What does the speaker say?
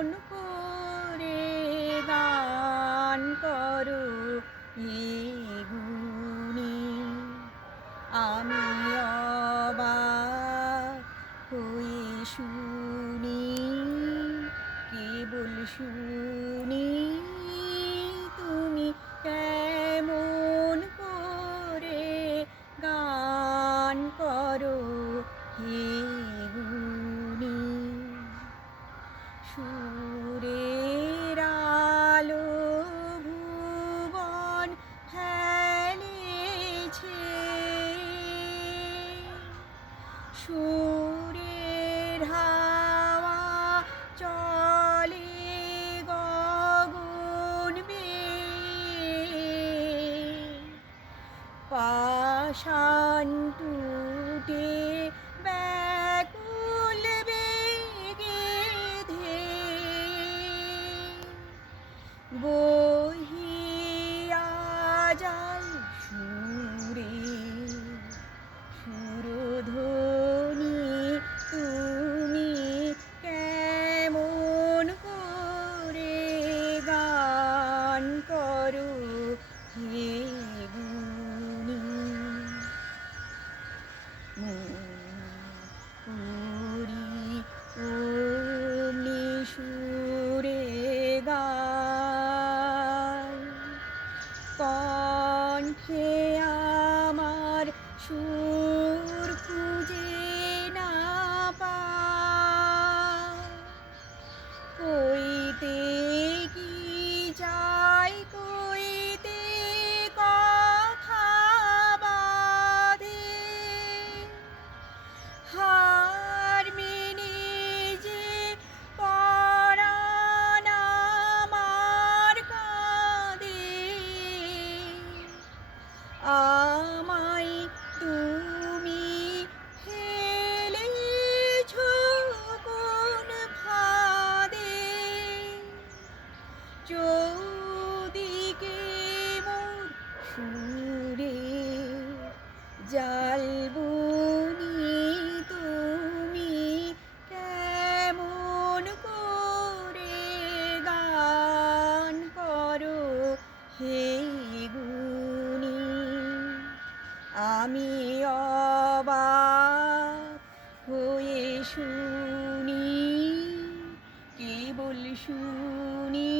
করে গান করো হে গুণী। আমি অবাক হয়ে শুনি, কেবল শুনি তুমি কেমন করে গান করো হে গুণী। সুরের আলো ভুবন ফেলেছে, সুরের হাওয়া চলে গগন বেয়ে, পাষাণ টুটে ব্যাকুল বেগে বহিয়া যায় সুরে সুরধ্বনি। তুমি কেমন করে গান করো হে গুণী। পুরি অমনি সুরে গায়, কণ্ঠে আমার সুর খুঁজে না পায়। কইতে কি চাই, কইতে কথা বাঁধে, হার মেনে যে পরাণ আমার কাঁদে। আমায় তুমি ফেলেছ কোন ফাঁদে, চৌদিকে মোর সুরে জ্বালবনি। তুমি কেমন করে গান করো হে গুণী। আমি অবাক হয়ে শুনি, কেবল শুনি